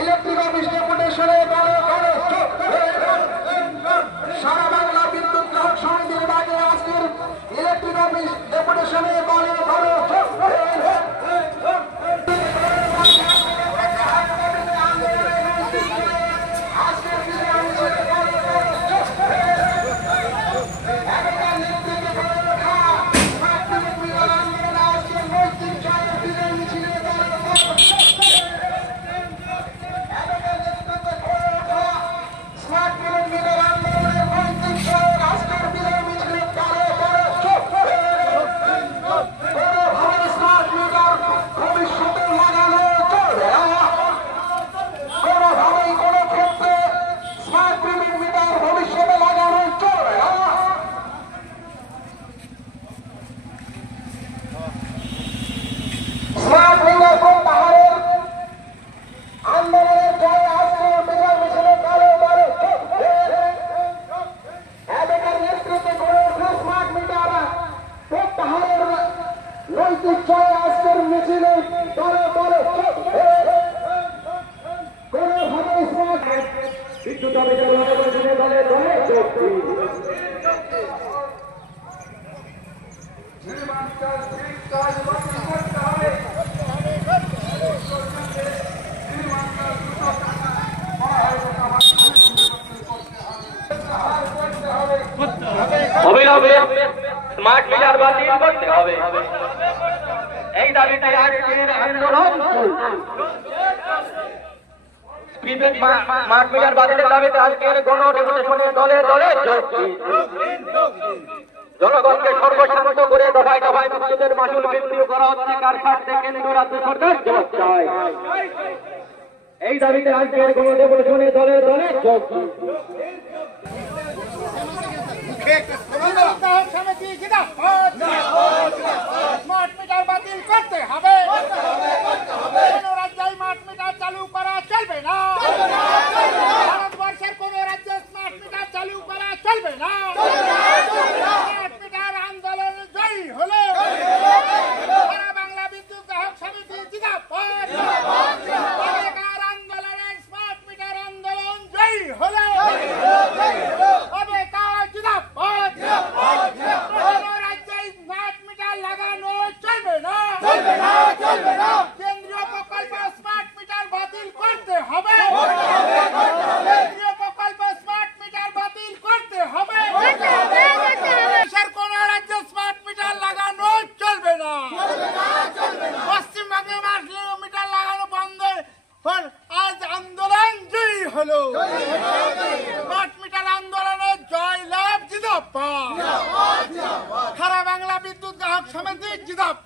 Electric office ডেপুটেশনে সারা বাংলা বিদ্যুৎ গ্রাহক সমিতির বাইরে আজকের ইলেকট্রিক অফিস ডেপুটেশনে অবিলম্বে স্মার্ট মিটার বাতিল করতে হবে। এই দাবিতে আজকের আন্দোলন স্মার্ট মিটার বাতিলের দাবিতে আজকের গণ ডেপুটেশনে দলে দলে জনগণকে সর্বশান্ত করে দফায় দফায় বিদ্যুতের মাসুল বৃদ্ধি করা হচ্ছে কার স্বার্থে কেন্দ্র রাজ্য সরকার জবাব চায়। এই দাবিতে আজকের গণ ডেপুটেশনে দলে দলে স্মার্ট মিটার বাতিল করতে হবে। কোন রাজ্যে স্মার্ট মিটার চালু করা চলবে না। ভারতবর্ষের কোন রাজ্যে স্মার্ট মিটার চালু করা চলবে না। স্মার্ট মিটার আন্দোলন জয়ী হলো। সারা বাংলা বিদ্যুৎ গ্রাহক সমিতি জিন্দাবাদ। আগেকার আন্দোলনের স্মার্ট মিটার আন্দোলন জয়ী হলো। কেন্দ্রীয় প্রকল্প স্মার্ট মিটার বাতিল করতে হবে। কেন্দ্রীয় প্রকল্প স্মার্ট মিটার বাতিল করতে হবে। দেশের কোন রাজ্যে স্মার্ট মিটার লাগানো চলবে না। পশ্চিমবঙ্গে মিটার লাগানো বন্ধ। আজ আন্দোলন জয়ী হলো। স্মার্ট মিটার আন্দোলনের জয় লাভ জিন্দাবাদ। সারা বাংলা বিদ্যুৎ গ্রাহক সমিতি জিন্দাবাদ।